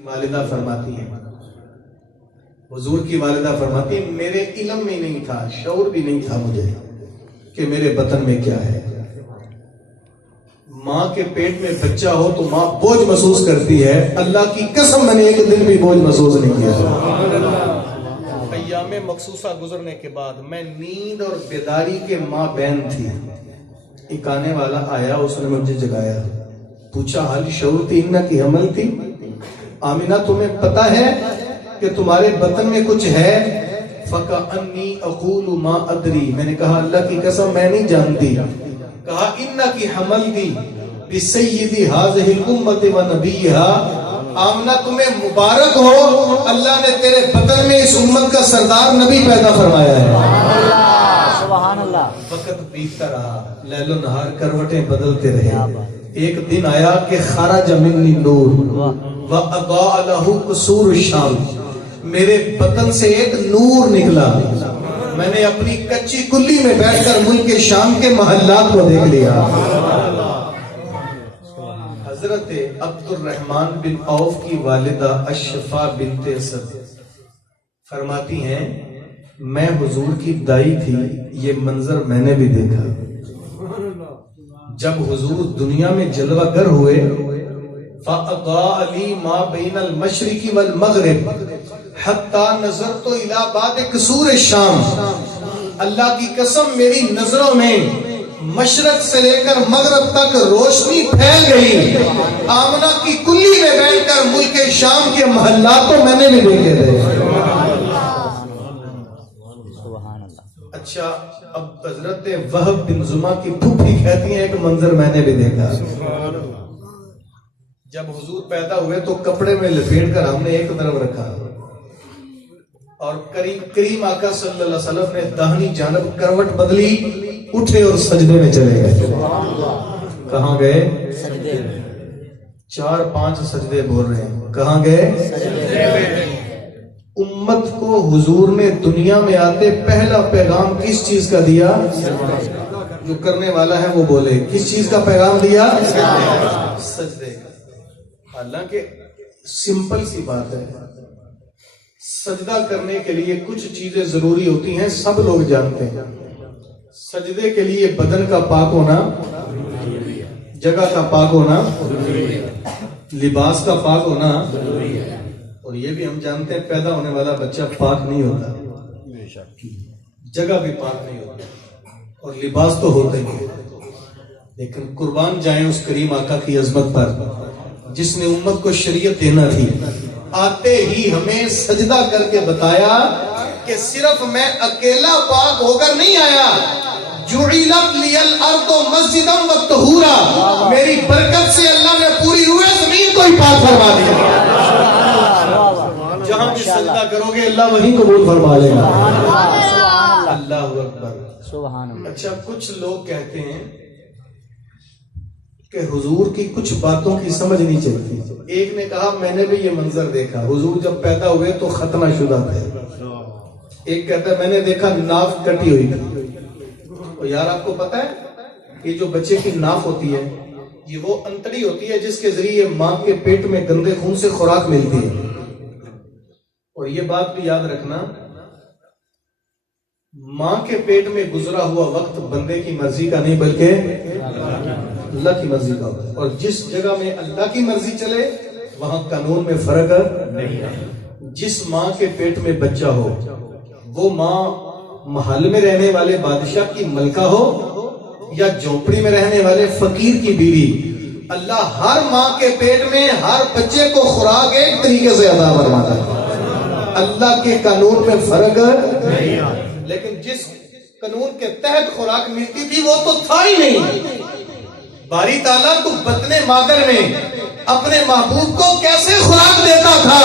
والدہ فرماتی ہیں، حضور کی والدہ فرماتی ہیں، میرے علم میں نہیں تھا، شعور بھی نہیں تھا مجھے کہ میرے بطن میں کیا ہے۔ ماں کے پیٹ میں بچہ ہو تو ماں بوجھ محسوس کرتی ہے، اللہ کی قسم میں نے ایک دن بھی بوجھ محسوس نہیں کیا۔ ایام مخصوصہ گزرنے کے بعد میں نیند اور بیداری کے ماں بہن تھی، ایک آنے والا آیا، اس نے مجھے جگایا، پوچھا حال شعور تھی انہ کی حمل تھی؟ آمینہ تمہیں پتا ہے کہ تمہارے بطن میں کچھ ہے؟ فَكَأَنِّي أَقُولُ مَا أَدْرِي، میں نے کہا اللہ کی قسم میں نہیں جانتی۔ کہا انہ کی حمل تھی بِسَيِّدِ هَذِهِ الْأُمَّةِ وَنَبِيِّهَا، آمنہ تمہیں مبارک ہو، اللہ نے تیرے بطن میں اس امت کا سردار نبی پیدا فرمایا ہے۔ سبحان اللہ۔ وقت بیتتا رہا، لیل و نہار کروٹیں بدلتے رہے، ایک دن آیا کہ خرج منی نور وَأَضَاءَ لَهُ قُصُورُ الشَّامِ، میرے بطن سے ایک نور نکلا، میں نے اپنی کچی کلی میں بیٹھ کر ملک شام کے محلات کو دیکھ لیا۔ حضرت عبد الرحمن بن عوف کی والدہ اشفا بنت اسد فرماتی ہیں، میں حضور کی دائی تھی، یہ منظر میں نے بھی دیکھا۔ جب حضور دنیا میں جلوہ گر ہوئے، فَأَضَاءَ لِي مَا بَيْنَ الْمَشْرِقِ وَالْمَغْرِبِ حَتَّى نَظَرْتُ إِلَى بَعْضِ قُصُورِ الشَّامِ، اللہ کی قسم میری نظروں میں مشرق سے لے کر مغرب تک روشنی پھیل گئی، آمنہ کی کلی میں بیٹھ کر ملک شام کے محلات تو میں نے بھی دیکھے تھے۔ اچھا، اب حضرت وہب بن زمہ کی پھوپھی کہتی ہیں ایک منظر میں نے بھی دیکھا، جب حضور پیدا ہوئے تو کپڑے میں لپیٹ کر ہم نے ایک طرف رکھا اور کریم آقا صلی اللہ علیہ وسلم نے داہنی جانب کروٹ بدلی، اٹھے اور سجدے میں چلے گئے۔ کہاں گئے؟ سجدے میں۔ 4-5 سجدے بول رہے ہیں، کہاں گئے؟ سجدے میں۔ امت کو حضور نے دنیا میں آتے پہلا پیغام کس چیز کا دیا؟ جو کرنے والا ہے وہ بولے، کس چیز کا پیغام دیا؟ سجدے کا۔ حالانکہ سمپل سی بات ہے، سجدہ کرنے کے لیے کچھ چیزیں ضروری ہوتی ہیں، سب لوگ جانتے ہیں۔ سجدے کے لیے بدن کا پاک ہونا، جگہ کا پاک ہونا، لباس کا پاک ہونا، اور یہ بھی ہم جانتے ہیں پیدا ہونے والا بچہ پاک نہیں ہوتا، جگہ بھی پاک نہیں ہوتی، اور لباس تو ہوتے ہی۔ لیکن قربان جائیں اس کریم آقا کی عظمت پر جس نے امت کو شریعت دینا تھی، آتے ہی ہمیں سجدہ کر کے بتایا کہ صرف میں اکیلا پاک ہو کر نہیں آیا، جُعِلَتْ لِيَ الْأَرْضُ مَسْجِدًا وَطَہُورًا، میری برکت سے اللہ نے پوری روئے زمین کو ہی پاک فرما دیا۔ جہاں بھی سجدہ کرو گے اللہ وہیں قبول فرما لے گا۔ اللہ اکبر۔ اچھا، کچھ لوگ کہتے ہیں کہ حضور کی کچھ باتوں کی سمجھ نہیں چلتی۔ ایک نے کہا میں نے بھی یہ منظر دیکھا، حضور جب پیدا ہوئے تو ختنہ شدہ تھے۔ ایک کہتا ہے میں نے دیکھا ناف کٹی ہوئی تھی۔ اور یار آپ کو پتا ہے کہ جو بچے کی ناف ہوتی ہے یہ وہ انتڑی ہوتی ہے جس کے ذریعے ماں کے پیٹ میں گندے خون سے خوراک ملتی ہے۔ اور یہ بات بھی یاد رکھنا، ماں کے پیٹ میں گزرا ہوا وقت بندے کی مرضی کا نہیں بلکہ اللہ کی مرضی کا ہوتا ہے، اور جس جگہ میں اللہ کی مرضی چلے وہاں قانون میں فرق نہیں ہے۔ جس ماں کے پیٹ میں بچہ ہو وہ ماں محل میں رہنے والے بادشاہ کی ملکہ ہو یا جھونپڑی میں رہنے والے فقیر کی بیوی، اللہ ہر ماں کے پیٹ میں ہر بچے کو خوراک ایک طریقے سے عطا فرماتا ہے، اللہ کے قانون میں فرق نہیں ہے۔ لیکن جس قانون کے تحت خوراک ملتی تھی وہ تو تھا ہی نہیں۔ باری تعالیٰ تو بطن مادر میں اپنے محبوب کو کیسے خوراک دیتا تھا؟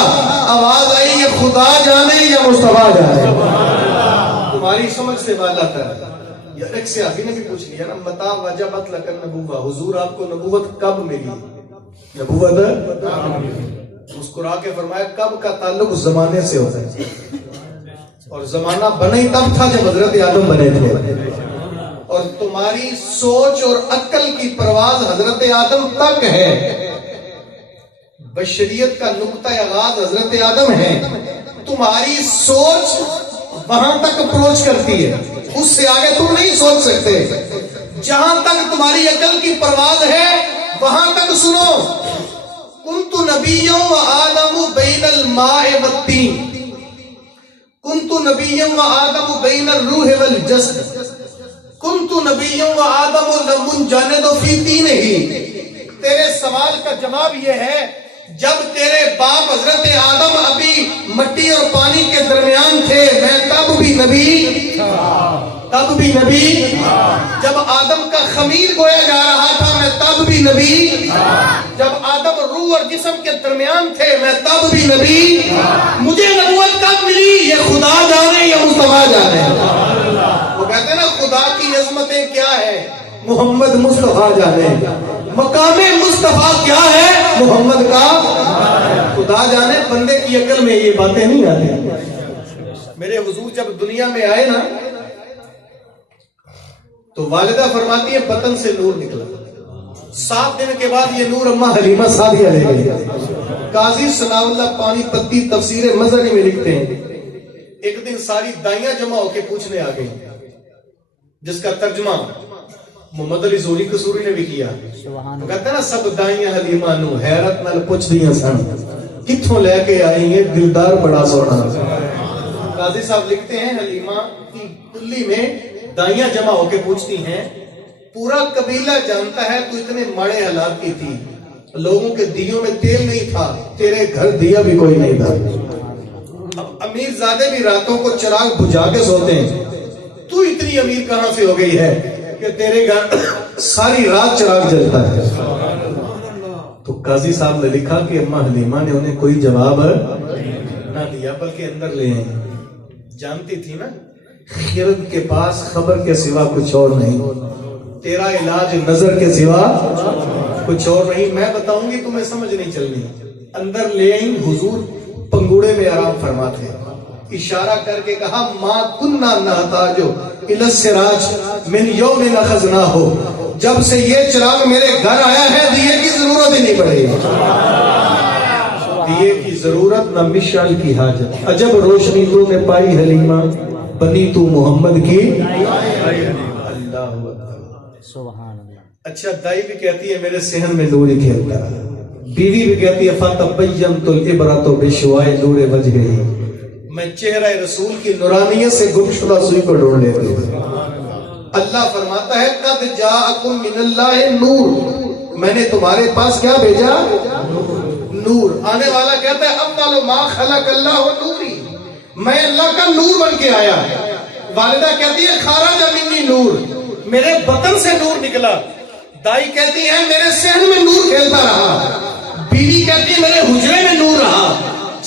آواز آئی یہ خدا جانے یا مصطفیٰ جانے، تمہاری سمجھ سے بالا تر۔ یار ایک صحابی نے بھی پوچھ لیا نا، متا وجبت لک النبوہ، حضور آپ کو نبوت کب ملی؟ نبوت مسکرا کے فرمایا کب کا تعلق زمانے سے ہوتا ہے، اور زمانہ بنا ہی تب تھا جب حضرت آدم بنے تھے، اور تمہاری سوچ اور عقل کی پرواز حضرت آدم تک ہے، بشریت کا نقطہ آغاز حضرت آدم ہے. تمہاری سوچ وہاں تک اپروچ کرتی ہے, اس سے آگے تم نہیں سوچ سکتے. جہاں تک تمہاری عقل کی پرواز ہے وہاں تک سنو. کنت نبیًا وآدم بین الماء والطین, کنت نبیًا وآدم بین الروح والجسد, کنت نبیًا وآدم لم جاند فی دینہ. تیرے سوال کا جواب یہ ہے, جب تیرے باپ حضرت آدم ابھی مٹی اور پانی کے درمیان تھے, میں تب بھی نبی, تب بھی نبی. جب آدم کا خمیر بویا جا رہا تھا, میں تب بھی نبی. جب آدم روح اور جسم کے درمیان تھے, میں تب بھی نبی. مجھے نبوت کب ملی یہ خدا جانے یا مصطفیٰ جانے. وہ کہتے ہیں نا خدا کی عظمتیں کیا ہے, محمد مصطفیٰ جانے. مقام مصطفیٰ کیا ہے, محمد کا خدا جانے. بندے کی عقل میں یہ باتیں نہیں آتی. میرے حضور جب دنیا میں آئے نا تو والدہ فرماتی ہے بطن سے نور نکلا. 7 دن کے بعد یہ نور اماں حلیمہ سعدیہ لے گئی. قاضی ثناء اللہ پانی پتی تفسیر مظہری میں لکھتے ہیں, ایک دن ساری دائیاں جمع ہو کے پوچھنے آ گئی, جس کا ترجمہ محمد علی زوری قصوری نے بھی کیا. وہ کہتا ہے نا سب دائیاں حلیمہ نو حیرت نال پوچھ دیاں سن, کتھوں لے کے آئی ہیں دلدار بڑا سونا. قاضی صاحب لکھتے ہیں حلیمہ کی کلی میں دائیاں جمع ہو کے پوچھتی ہیں, پورا قبیلہ جانتا ہے تو اتنے ماڑے حالات کی تھی, لوگوں کے دیوں میں تیل نہیں تھا, تیرے گھر دیا بھی کوئی نہیں تھا. اب امیر زادے بھی راتوں کو چراغ بجھا کے سوتے ہیں, تو اتنی امیر کہاں سے ہو گئی ہے کہ تیرے گھر ساری رات چراغ جلتا ہے. تو قاضی صاحب نے لکھا کہ اماں حلیمہ نے انہیں کوئی جواب نہ دیا, بلکہ اندر لے آئیں. جانتی تھی نا خرد کے پاس خبر کے سوا کچھ اور نہیں, تیرا علاج نظر کے سوا کچھ اور نہیں. میں بتاؤں گی تمہیں سمجھ نہیں چلنی. اندر لے آئیں, حضور پنگوڑے میں آرام فرماتے ہیں. اشارہ کر کے کہا ما کننا نحتاج الی السراج من یوم اخذناہ, جب سے یہ چراغ میرے گھر آیا ہے دیے کی ضرورت ہی نہیں پڑی. دیے کی ضرورت نہ مشعل کی حاجت. عجب روشنی تو نے پائی حلیمہ, بنی تو محمد کی. اللہ سبحان اللہ. اچھا دائی بھی کہتی ہے میرے صحن میں نور کھیلتا, بیوی بھی کہتی ہے فتبینت العبرۃ بشواء نور وجہہ, میں چہرہ رسول کی نورانیت سے گمشدہ سوئی کو ڈھونڈ لیتی ہوں. اللہ فرماتا ہے قد جاءکم من اللہ نور, میں نے تمہارے پاس کیا بھیجا, نور. آنے والا کہتا ہے اول ما خلق اللہ نوری, میں اللہ کا نور بن کے آیا. والدہ کہتی ہے خرج منی نور, میرے بطن سے نور نکلا. دائی کہتی ہے میرے صحن میں نور کھیلتا رہا. بیوی کہتی ہے میرے حجرے میں نور رہا.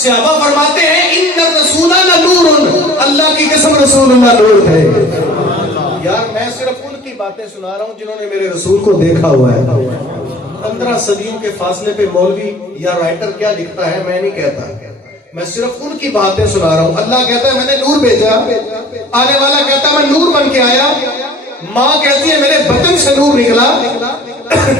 صحابہ فرماتے ہیں ان الرسول لنور, اللہ کی قسم رسول اللہ نور تھے. یار میں صرف ان کی باتیں سنا رہا ہوں جنہوں نے میرے رسول کو دیکھا ہوا ہے. 15 صدیوں کے فاصلے پہ مولوی یا رائٹر کیا لکھتا ہے میں نہیں کہتا, میں صرف ان کی باتیں سنا رہا ہوں. اللہ کہتا ہے میں نے نور بھیجا, آنے والا کہتا ہے میں نور بن کے آیا. ماں کہتی ہے میرے بطن سے نور نکلا.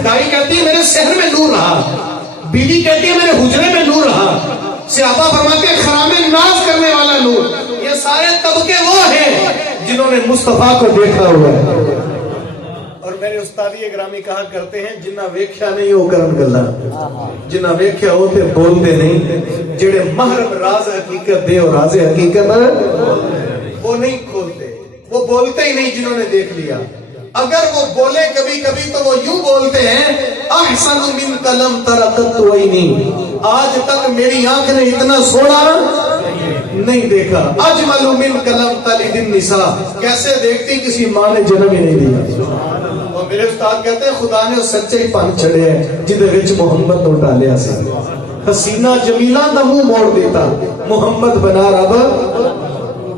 دائی کہتی ہے میرے صحن میں نور رہا. بیوی کہتی ہے میرے حجرے میں نور رہا. صحابہ فرماتے ہیں خرام ناز کرنے والا نور. یہ سارے طبقے وہ ہیں جنہوں نے مصطفیٰ کو دیکھا ہوا ہے. اور میرے استادی گرامی کہا کرتے ہیں جنہ ویکھیا نہیں ہو کرن گلا, جنہ ویکھیا ہو تے بول دے نہیں. جڑے محرم راز حقیقت دے اور راز حقیقت وہ نہیں کھولتے, وہ بولتے ہی نہیں جنہوں نے دیکھ لیا. اگر وہ بولے کبھی کبھی تو وہ یوں بولتے ہیں احسن من قلم ترقت عینی, آج تک میری آنکھ نے اتنا سونا نہیں دیکھا. اجمل من قلم تلد النساء, کیسے دیکھتی کسی ماں نے جنم ہی نہیں دیا. اور میرے استاد کہتے ہیں خدا نے سچے ہی پن چھڑے ہیں جدے وچ محمد نو ڈالیا سی. حسینہ جمیلہ دا منہ موڑ دیتا, محمد بنا رب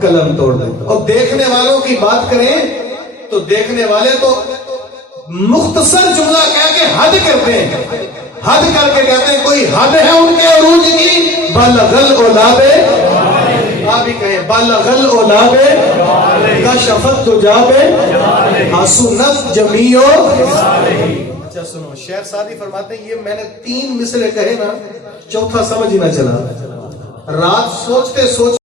قلم توڑ دیتا. اور دیکھنے والوں کی بات کریں تو دیکھنے والے تو مختصر جملہ کہہ کے حد کرتے ہیں, حد کر کے کہتے ہیں کوئی حد ہے ان کے عروج کی, بلغ الاولاد. ماں بھی کہیں بالغل اولابے کشفت تجابے حسنت جمیع. اچھا سنو، شیخ سعدی فرماتے ہیں یہ میں نے 3 مثلیں کہے نا، چوتھا سمجھ ہی نہ چلا. رات سوچتے سوچتے